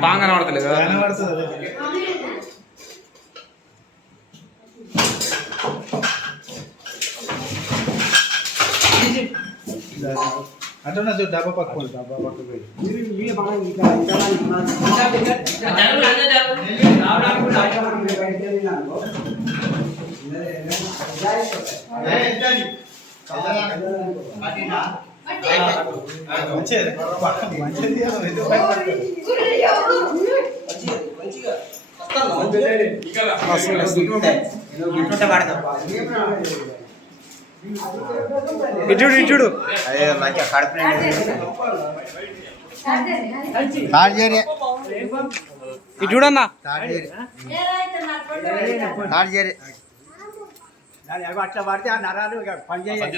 Pong కనబడతలేదు అంటే నా డబ్బా పక్కన డబ్బా పక్కన ఇటుడు ఇటుడు అదే మంచిగా కడుపు ఇటుడన్నా అట్లా పడితే ఆ నరాలు పని చేయాలి.